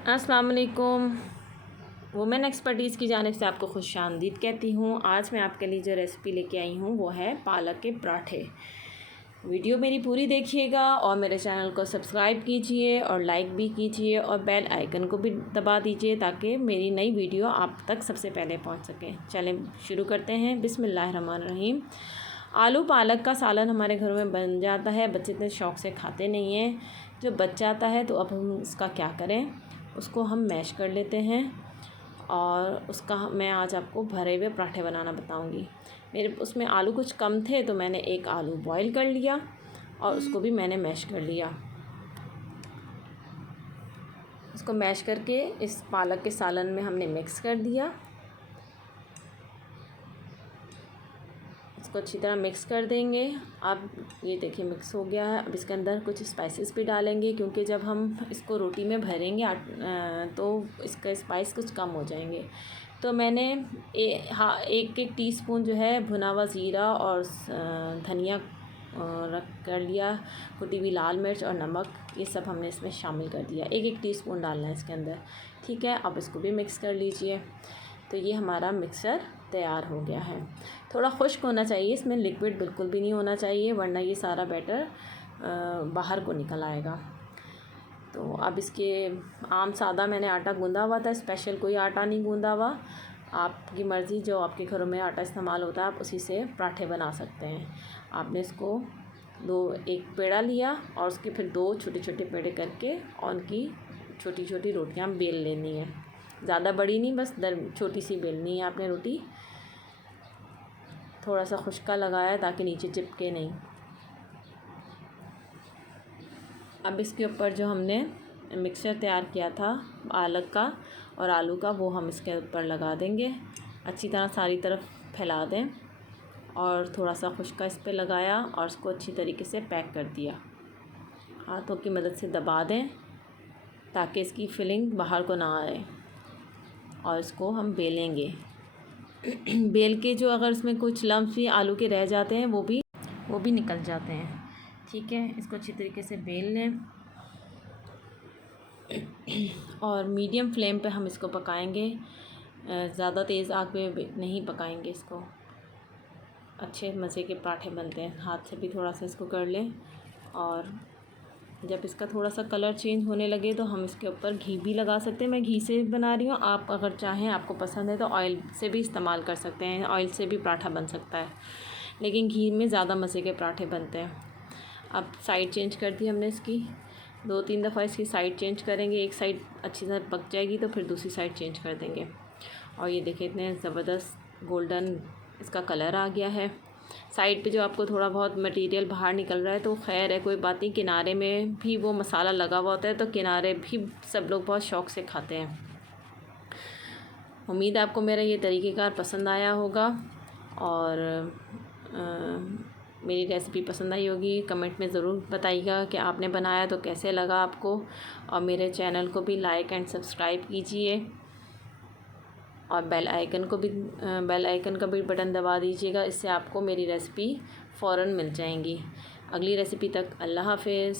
अस्सलाम वालेकुम। Women expertise की जानिब से आपको खुशामदीद कहती हूँ। आज मैं आपके लिए जो रेसिपी लेके आई हूँ वो है पालक के पराठे। वीडियो मेरी पूरी देखिएगा और मेरे चैनल को सब्सक्राइब कीजिए और लाइक भी कीजिए और बेल आइकन को भी दबा दीजिए ताकि मेरी नई वीडियो आप तक सबसे पहले पहुँच सके। चलें शुरू करते हैं। बिस्मिल्लाहिर्रहमानिर्रहीम। आलू पालक का सालन हमारे घरों में बन जाता है। बच्चे इतने शौक़ से खाते नहीं हैं। जो बच जाता है तो अब हम इसका क्या करें, उसको हम मैश कर लेते हैं और उसका मैं आज आपको भरे हुए पराठे बनाना बताऊंगी। मेरे उसमें आलू कुछ कम थे तो मैंने एक आलू बॉईल कर लिया और उसको भी मैंने मैश कर लिया। उसको मैश करके इस पालक के सालन में हमने मिक्स कर दिया। इसको अच्छी तरह मिक्स कर देंगे। अब ये देखिए मिक्स हो गया है। अब इसके अंदर कुछ स्पाइसेस भी डालेंगे क्योंकि जब हम इसको रोटी में भरेंगे तो इसका स्पाइस कुछ कम हो जाएंगे। तो मैंने एक टीस्पून जो है भुना हुआ ज़ीरा और धनिया रख कर लिया। कुटी हुई लाल मिर्च और नमक, ये सब हमने इसमें शामिल कर दिया। एक टीस्पून डालना है इसके अंदर। ठीक है, अब इसको भी मिक्स कर लीजिए। तो ये हमारा मिक्सर तैयार हो गया है। थोड़ा खुश्क होना चाहिए, इसमें लिक्विड बिल्कुल भी नहीं होना चाहिए वरना ये सारा बैटर बाहर को निकल आएगा। तो अब इसके आम सादा मैंने आटा गूंदा हुआ था, स्पेशल कोई आटा नहीं गूंदा हुआ। आपकी मर्ज़ी, जो आपके घरों में आटा इस्तेमाल होता है आप उसी से पराठे बना सकते हैं। आपने इसको एक पेड़ा लिया और उसके फिर 2 छोटे छोटे पेड़े करके और उनकी छोटी छोटी रोटियां बेल लेनी है। ज़्यादा बड़ी नहीं, बस छोटी सी बेलनी है आपने रोटी। थोड़ा सा खुश्का लगाया ताकि नीचे चिपके नहीं। अब इसके ऊपर जो हमने मिक्सचर तैयार किया था पालक का और आलू का, वो हम इसके ऊपर लगा देंगे। अच्छी तरह सारी तरफ फैला दें और थोड़ा सा खुश्का इस पर लगाया और इसको अच्छी तरीके से पैक कर दिया। हाथों की मदद से दबा दें ताकि इसकी फिलिंग बाहर को ना आए और इसको हम बेलेंगे। बेल के जो अगर इसमें कुछ लम्स भी आलू के रह जाते हैं वो भी निकल जाते हैं। ठीक है, इसको अच्छी तरीके से बेल लें और मीडियम फ्लेम पे हम इसको पकाएंगे। ज़्यादा तेज़ आग पे नहीं पकाएंगे इसको। अच्छे मज़े के पराठे बनते हैं। हाथ से भी थोड़ा सा इसको कर लें और जब इसका थोड़ा सा कलर चेंज होने लगे तो हम इसके ऊपर घी भी लगा सकते हैं। मैं घी से बना रही हूँ, आप अगर चाहें, आपको पसंद है तो ऑयल से भी इस्तेमाल कर सकते हैं। ऑयल से भी पराठा बन सकता है, लेकिन घी में ज़्यादा मज़े के पराठे बनते हैं। अब साइड चेंज कर दी हमने इसकी। 2-3 दफ़ा इसकी साइड चेंज करेंगे। एक साइड अच्छी तरह पक जाएगी तो फिर दूसरी साइड चेंज कर देंगे। और ये देखिए इतने ज़बरदस्त गोल्डन इसका कलर आ गया है। साइड पे जो आपको थोड़ा बहुत मटेरियल बाहर निकल रहा है तो खैर है, कोई बात नहीं। किनारे में भी वो मसाला लगा हुआ होता है तो किनारे भी सब लोग बहुत शौक़ से खाते हैं। उम्मीद है आपको मेरा ये तरीक़ेकार पसंद आया होगा और मेरी रेसिपी पसंद आई होगी। कमेंट में ज़रूर बताइएगा कि आपने बनाया तो कैसे लगा आपको। और मेरे चैनल को भी लाइक एंड सब्सक्राइब कीजिए और बेल आइकन का भी बटन दबा दीजिएगा। इससे आपको मेरी रेसिपी फ़ौरन मिल जाएंगी। अगली रेसिपी तक अल्लाह हाफ़िज़।